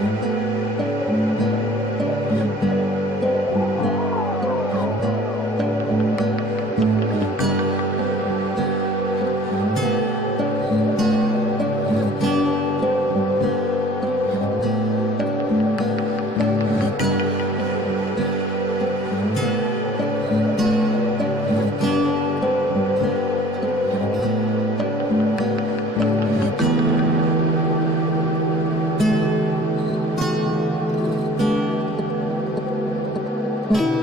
thank you thank mm -hmm. you